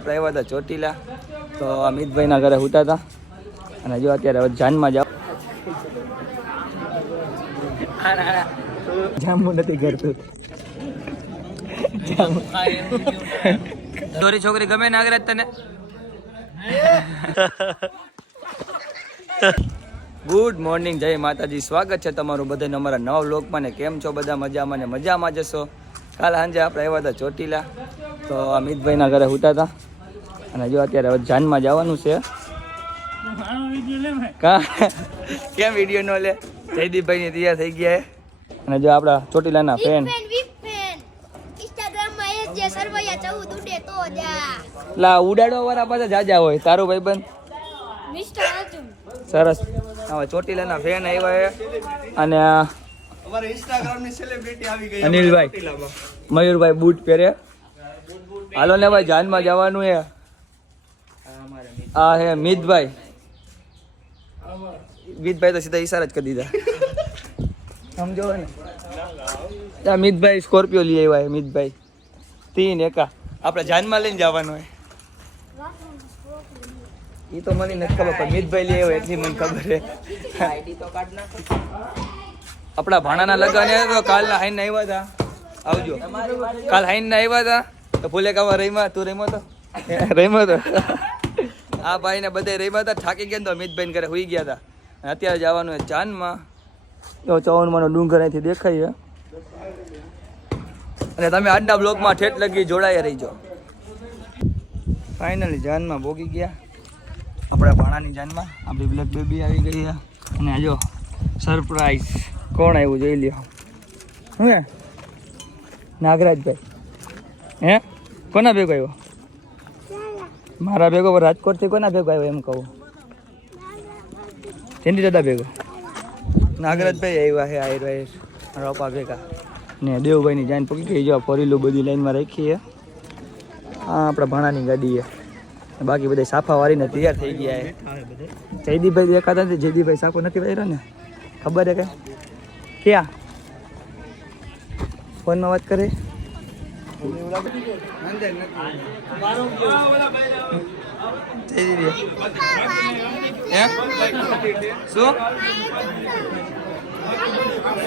આપણે આવ્યા હતા ચોટીલા. તો અમિતભાઈના ઘરે ઉતા હતા. અને જો અત્યારે હવે જાનમાં જાવ જામું નથી કરતું દોરી છોકરી ગમે નાગરાજ તને. ગુડ મોર્નિંગ જય માતાજી. સ્વાગત છે તમારું બધાને અમારા નવ લોકમાં. ને કેમ છો બધા? મજામાં ને મજામાં જશો કાલ સાંજે આપણે આવ્યા હતા ચોટીલા. તો અમિતભાઈના ઘરે ઉતા હતા. અને જો અત્યારે હવે જાનમાં જવાનું છે. કા? કેમ વીડિયો નો લે? જયદીપભાઈ ની તૈયાર થઈ ગયા અને જો આપણા ચોટીલાના ફેન વિપેન વિપેન ઇન્સ્ટાગ્રામમાં એ જે સરવૈયા ચૌદ ઉડે તો જા. લા ઉડાડવા વાળા પાછા જાજા હોય તારું ભાઈબંધ? મિસ્ટર સરસ. હવે ચોટીલાના ફેન આવ્યા છે અને આ અમારે ઇન્સ્ટાગ્રામની સેલિબ્રિટી આવી ગઈ અનિલભાઈ. મયુરભાઈ બૂટ પહેરે હાલો ને ભાઈ જાનમાં જવાનું હે. આ હે મિતભાઈ મિતભાઈ તો સીધા ઈશારા જ કરી દીધા. સમજો ને. આ મિતભાઈ સ્કોર્પિયો લઈ આવ્યા હે મિતભાઈ તીન એકા. આપણે જાનમાં લઈને જવાનું હોય એ તો મને નથી ખબર પણ મિતભાઈ લઈ આવ્યો એટલી મને ખબર છે આપણા ભાણાના લગ્ન તો કાલના હાઈન આવ્યા હતા. આવજો. કાલ હાઈન આવ્યા હતા. તો ફૂલે કાવા રહીમાં તું રહીમો તો? રહીમો તો? આ ભાઈ ને બધે રહીમાં હતા, થાકી ગયા તો અમિતભાઈ ઘરે હોઈ ગયા હતા. અત્યારે જવાનું છે ચાંદમાં તો ચૌવનમાંનો ડુંગર અહીંથી દેખાય અને તમે આજના બ્લોગમાં ઠેઠ લગી જોડાયા રહીજો. ફાઇનલી જાનમાં ભોગી ગયા. આપણા ભાણાની જાનમાં. આપણી બ્લેક બેબી આવી ગઈ છે. અને જો સરપ્રાઈઝ કોણ આવ્યું જોઈ લ્યો. હે? નાગરાજભાઈ. હે? કોના ભેગો આવ્યો? મારા ભેગો રાજકોટથી કોના ભેગો આવ્યો એમ કહું? ચંડી દાદા ભેગો. નાગરાજભાઈ આવ્યા હે આયર રોપા ભેગા. ને દેવભાઈની જાન પકી ગઈ જો ફરીલું બધી લાઈનમાં રાખી છે. આ આપણા ભાણાની ગાડી છે. બાકી બધા સાફા વાળીને તૈયાર થઈ ગયા છે. જયદીપભાઈ દેખાતા નથી જયદીપભાઈ સાફો નથી વાયરો ને? ખબર છે કે ક્યાં? ફોનમાં વાત કરે. હે? શું?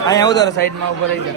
અહીંયા આવું સાઈડમાં ઉપર રહી જા.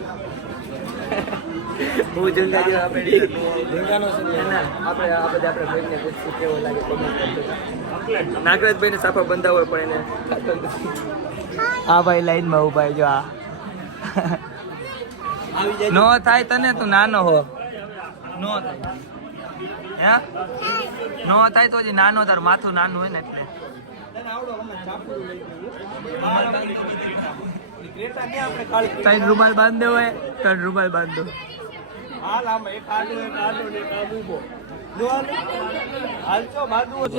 હું જંગા જેવા આપણે જંગાનો આપણે આ બધા આપણે ભાઈને પૂછશું કેવો લાગે કોમેન્ટ કરજો. નાગરાજભાઈને સાફા બંધા હોય પણ એને આ ભાઈ લાઈનમાં ઊભા જો આ. નો થાય તને તું નાનો હો. નો થાય. હે? નો થાય તો હજી નાનો તારું માથું નાનું હોય ને એટલે. ત્રણ રૂમાલ બાંધો હોય ત્રણ રૂમાલ બાંધો ને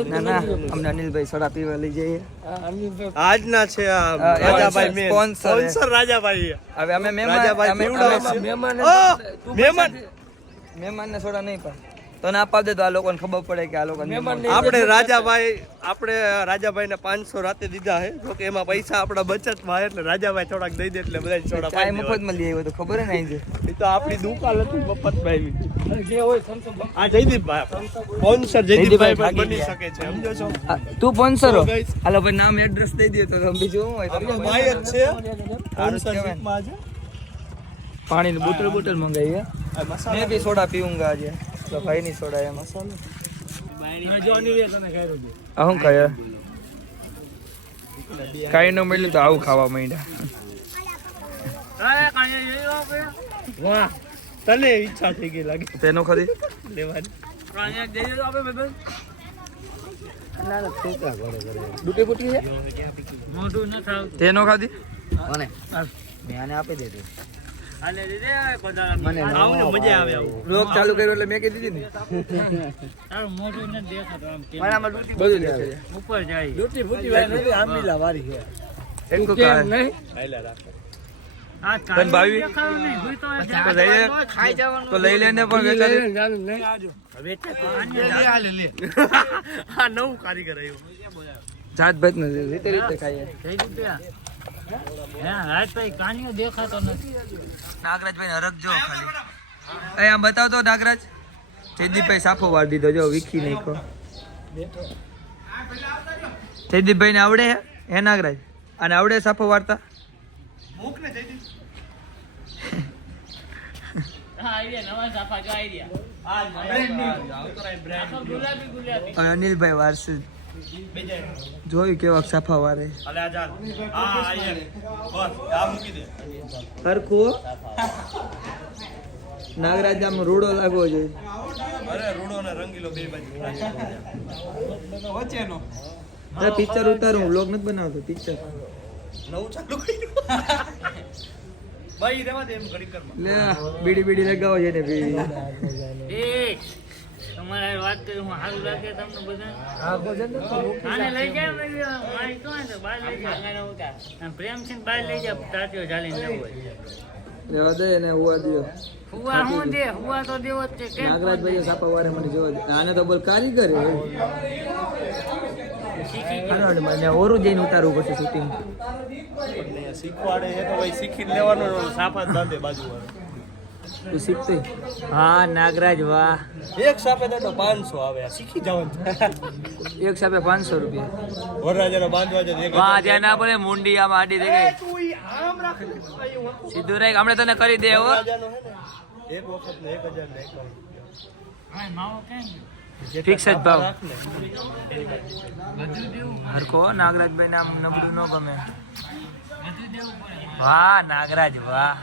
ના ના અમને અનિલભાઈ સોડા પીવા લઈ જઈએ. આજના છે રાજાભાઈ. સ્પોન્સર રાજાભાઈ. હવે અમે મહેમાન ઓ, મહેમાન મહેમાનને સોડા નહીં પણ. તો ના આપવા દે તો આ લોકોને ખબર પડે કે આ લોકો આપણે રાજાભાઈ આપણે રાજાભાઈને પાંચસો રાતે દીધા છે. જો કે એમાં પૈસા આપણા બચતમાં એટલે રાજાભાઈ થોડાક દઈ દે એટલે બધા સોડા ચાય પાઈ મફતમાં લઈ આવ્યો તો ખબર ને અહીં છે એ તો આપણી દુકાન હતી મફતભાઈ આ જયદીપભાઈ સ્પોન્સર જયદીપભાઈ પણ બની શકે છે સમજો છો? તું સ્પોન્સર હો. હાલો ભાઈ નામ એડ્રેસ દઈ દે તો બીજું શું હોય તો ભાઈ જ છે. જ. સ્પોન્સરશિપમાં છે. પાણીની બોટલ બોટલ મંગાવી મેં બી સોડા પીવું આજે. તો ભાઈ ની સોડા એમ. આ શું ખાય? કાંઈ ન મળ્યું તો આવું ખાવા માંડ્યા. વાહ તને ઈચ્છા થઈ ગઈ લાગે. તેનો ખરી લેવાની. ડૂટી બુટી છે? તેનો ખાધી? મેં આપી મને ને આવું બ્લોગ ચાલુ કર્યો એટલે મેં કીધી હતી ને. મારામાં લૂંટી બધું દેખાય. ઉપર જાય. લૂટી ફૂટી વાળી નથી આંબીલા વાળી છે. એટલું કારણ. હાલ્યા રાખો. આ તને ભાવી? દેખાડો નહીં, જોઈ તો તો લઈ લે. લેને પણ વેચાતી નવું કારીગર આવ્યું. જાત ભાત નથી રીતે રીતે ખાઈએ. નાગરાજભાઈ હરક જો ખાલી. આમ બતાવતો નાગરાજ. જયદીપભાઈ સાફો વાર દીધો જો વિખી નાખો જયદીપભાઈ ને આવડે હે? નાગરાજ? અને આવડે સાફો વારતા મૂક ને જયદીપ ગુલાબી ગુલાબી. અને અનિલભાઈ વારસે જોયું કેવા સાફા વારે. અલે આ જાન આ આયા બસ આ મૂકી દે. હરખું નાગરાજ આમ રૂડો લાગવો જોઈએ. અરે રૂડો ને રંગીલો બે બાજુ. વચ્ચેનો. પિક્ચર ઉતારું વ્લોગ નથી બનાવતો પિક્ચર નવું ચાલુ કર્યું. ભાઈ રેવા દે એમ ઘડી કરમાં લે બીડી બીડી લગાવો છે ને બીડી તમારે વાત કરી હું સારું લાગે તમને બધા આને લઈ જાય મારી તો બહાર લઈ જાય. અને પ્રેમસિંહ બહાર લઈ જાય તાત્યો ચાલીને ન હોય. રેવા દે ને હુવા દો હુવા હું દે. હુવા તો દેવો જ છે કેમ નાગરાજભાઈ સાપા વારે મને જોવા આને તો બોલ કારીગર મને ઓરું જઈને ઉતારવું પડશે શૂટિંગ શીખવાડે છે તો ભાઈ શીખી જ લેવાનો સાફા જ બાંધે બાજુ તું શીખતી? હા નાગરાજ વાહ. એક સાપે તો પાંચસો આવે. શીખી જવાનું એક સાપે પાંચસો રૂપિયા. વરરાજાનો બાંધવા છે વાહ ત્યાં ના પડે મુંડી આમ આડી દે સીધું રાખ હમણાં તને કરી દે હો. વરરાજાનો હે ને એક વખત ને એક હજાર ને એક રૂપિયા. હા માવો કેમ ફિક્સ જ ભાવ. હરકો નાગરાજભાઈ નામ નબળું ન ગમે. હા વાહ નાગરાજ વાહ.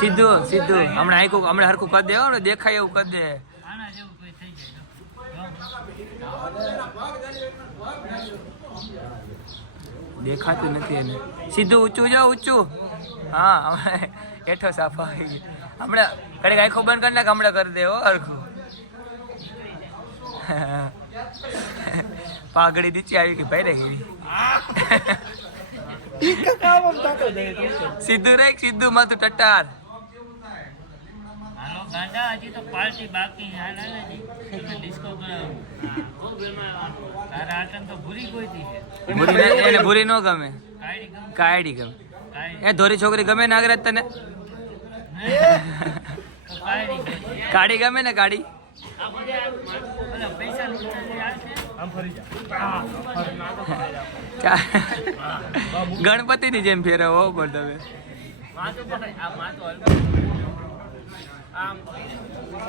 સીધું સીધું. હમણાં આખું હમણાં હરખું કરી દે ને દેખાય એવું કરી દે. દેખાતું નથી એને. સીધું, ઊંચું જાઓ, ઊંચું. હા હેઠો સાફ આવી ગયો. હમણાં ઘડીક આખો બંધ કરી નાખ, હમણાં કરી દે હરખું. પાઘડી નીચે આવી ગઈ ભાઈ ગઈ સીધું રે સીધું માથું ટટાર હાલો ગાંડા હજી તો પાર્ટી બાકી હાલ હાલ તમે ડિસ્કો કરાવો. હા, ખૂબ એમાં તારા આટમ તો ભૂરી ગોઈતી છે ભૂરી એને ભૂરી ન ગમે કાયડી ગમે એ ધોરી છોકરી ગમે નાગરાજ તને તો કાળી ગમ ને ઓલા પૈસા ચા- ગણપતિની જેમ ફેરવો પણ તમે.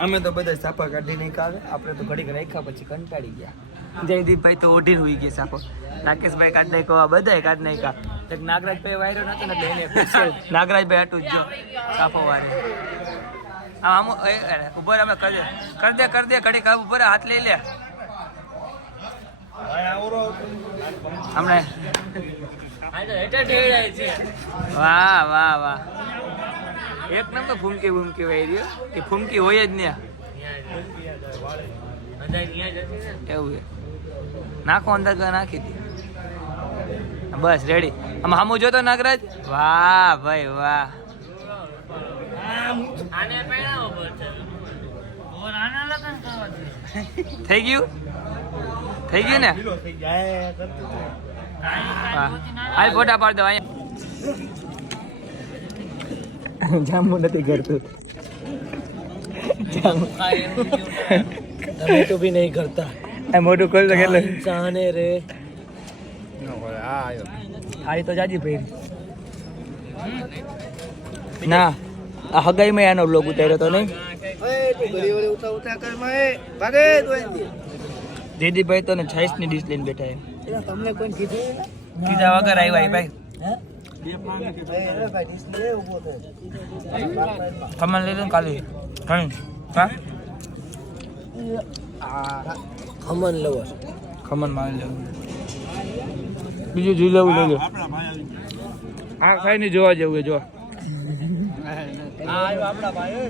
અમે તો બધા સાપા કાઢી નહીં આપણે તો ઘડીક રાખ્યા પછી કંટાળી ગયા. જયદીપભાઈ તો ઓઢી હોઈ ગયા સાપો. રાકેશભાઈ કાઢ નાખ્યો આ બધાય કાઢ નાખ્યા. નાગરાજભાઈ વાયરો નતો ને એને નાગરાજભાઈ આટલું જ જો સાપો વારે. આમ આમ એ, એ, ઊભો અમે કરી દે. કરી દે કરી દે ઘડીક ઊભો હાથ લઈ લે. હમણાં વાહ વાહ વાહ. એક નંબર ફૂમકી ફૂમકી વાય રહ્યો. કે ફૂમકી હોય જ ને. એવું નાખો અંદર નાખી દે. બસ રેડી આમ હામું જોતો નાગરાજ? વાહ, ભાઈ, વાહ. થઈ ગયું? થઈ ગયું ને? હાલ ફોટા પાડ દો અહીંયા. જામું નથી કરતું. જામું તમે તો ભી નહીં કરતા. મોટું ખોલ તો કેટલું. ચાહને રે. હારી તો જાજી ભાઈ ના આ હગાઈમાં એનો બ્લોગ ઉતાર્યો તો નહીં? દીદીભાઈ તો ને છાઈસની ડીશ લઈને બેઠા છે. તમને કોઈ કીધું કીધા વગર આવ્યા એ ભાઈ. ખમણ લઈ લો ને કાલે ઘણી. હા? ખમણ લવર ખમણ માની લેવું. બીજું જોઈ લેવું લઈ લો. આ ખાઈ ને જોવા જેવું. છે જો આપણા ભાઈ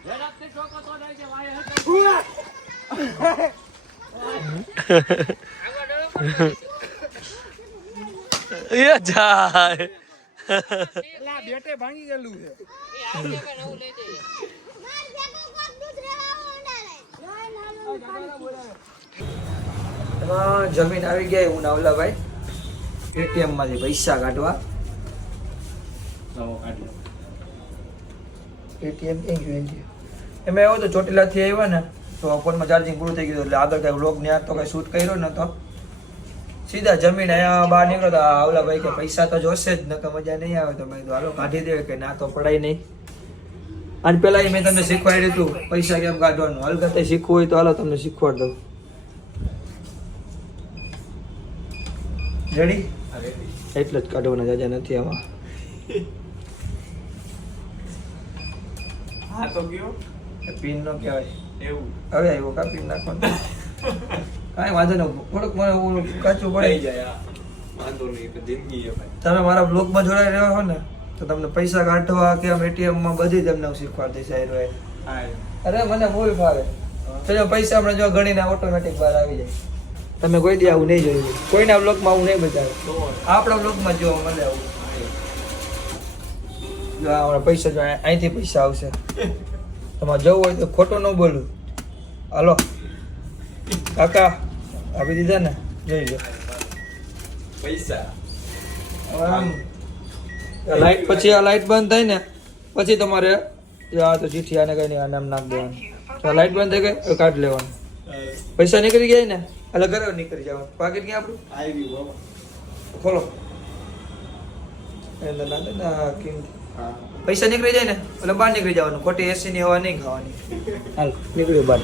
એ જાય. એમાં જમીન આવી ગયા હું નાવલાભાઈ એટીએમમાંથી પૈસા કાઢવા. એટીએમ એ ગયું? એમાં એવું તો ચોટીલાથી આવ્યા ને તો ફોનમાં ચાર્જિંગ પૂરું થઈ ગયું એટલે આગળ કાંઈ વ્લોગ ને તો કાંઈ શૂટ કર્યો નતો સીધા જમીન અહીંયા બહાર નીકળો તો આવલાભાઈ કે પૈસા તો જોશે જ નકર મજા નહીં આવે તો મેં હાલો કાઢી દે કે ના તો પડાય નહીં. અને પેલા મેં તમને શીખવાડ્યું હતું પૈસા કેમ કાઢવાનું? હલગતે શીખવું હોય તો હાલો તમને શીખવાડ દઉં. રેડી એટલે જ કાઢવાના જાજા નથી આમાં. હા તો ગયો પિન નો કહેવાય. એવું. હવે આવ્યો કા? પિન કાંઈ વાંધો નહીં. થોડુંક મને કાચું પડી જાય. વાંધો નહીં જિંદગી તમે મારા બ્લોગમાં જોડાઈ રહ્યા હો ને તો તમને પૈસા કાઢવા કે આમ ATM માં બધી તમને હું શીખવાડી દઈશ અરે મને મૂવી ફાવે ચલો પૈસા આપણે જો ગણીને ઓટોમેટિક બહાર આવી જાય. તમે કોઈ દી આવું નહીં જોયું. કોઈના બ્લોગમાં આવું નહીં બતાવે. આપણા બ્લોગમાં જોવા મળે આવું. જો આ પૈસા જો અહીં- અહીંથી પૈસા આવશે. તમારે જવું હોય તો ખોટું ન બોલું. હાલો. કાકા આપી દીધા ને? જોઈ લો. પૈસા. લાઈટ પછી આ લાઈટ બંધ થાય ને પછી તમારે આ તો ચીઠી આને કઈ નહીં નામ નાખ દેવાનું. તો લાઈટ બંધ થઈ ગઈ કાઢ લેવાનું. પૈસા નીકળી ગયા ને? એટલે ઘરે નીકળી જવાનું પાકેટ ક્યાં આપણું? આવી ગયું ખોલો. એટલે ના કિંમત. પૈસા નીકળી જાય ને એટલે બહાર નીકળી જવાનું, ખોટી એસી ની હવા નહીં ખાવાની. હાલ, નીકળ્યું બહાર.